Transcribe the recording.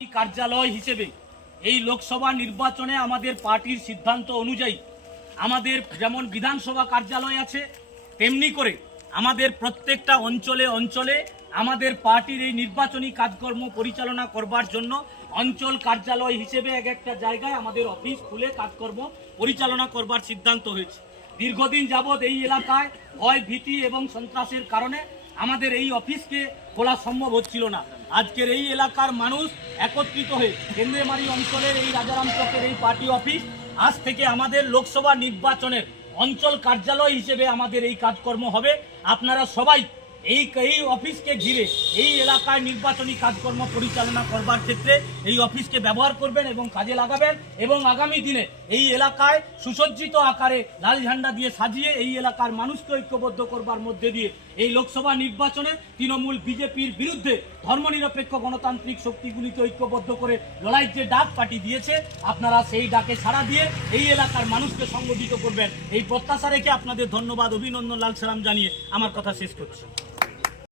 কার্যালয় হিসেবে এই লোকসভা নির্বাচনে আমাদের পার্টির সিদ্ধান্ত অনুযায়ী আমাদের যেমন বিধানসভা কার্যালয় আছে, তেমনি করে আমাদের প্রত্যেকটা অঞ্চলে অঞ্চলে আমাদের পার্টির এই নির্বাচনী কাজকর্ম পরিচালনা করবার জন্য অঞ্চল কার্যালয় হিসেবে এক একটা জায়গায় আমাদের অফিস খুলে কাজকর্ম পরিচালনা করবার সিদ্ধান্ত হয়েছে। দীর্ঘদিন যাবৎ এই এলাকায় ভয় ভীতি এবং সন্ত্রাসের কারণে আমাদের এই অফিসকে খোলা সম্ভব হচ্ছিল না। আজকের এই এলাকার মানুষ একত্রিত হয়ে কেন্দ্রেমারি অঞ্চলের এই রাজারাম চকের এই পার্টি অফিস আজ থেকে আমাদের লোকসভা নির্বাচনের অঞ্চল কার্যালয় হিসেবে আমাদের এই কাজকর্ম হবে। আপনারা সবাই এই এই অফিসকে ঘিরে, এই এলাকায় নির্বাচনী কাজকর্ম পরিচালনা করবার ক্ষেত্রে এই অফিসকে ব্যবহার করবেন এবং কাজে লাগাবেন এবং আগামী দিনে এই এলাকায় সুসজ্জিত আকারে লাল ঝান্ডা দিয়ে সাজিয়ে এই এলাকার মানুষকে ঐক্যবদ্ধ করবার মধ্যে দিয়ে এই লোকসভা নির্বাচনে তৃণমূল বিজেপির বিরুদ্ধে ধর্মনিরপেক্ষ গণতান্ত্রিক শক্তিগুলিকে ঐক্যবদ্ধ করে লড়াইয়ের যে ডাক পার্টি দিয়েছে, আপনারা সেই ডাকে সাড়া দিয়ে এই এলাকার মানুষকে সংগঠিত করবেন। এই প্রত্যাশা রেখে আপনাদের ধন্যবাদ, অভিনন্দন, লাল সালাম জানিয়ে আমার কথা শেষ করছি।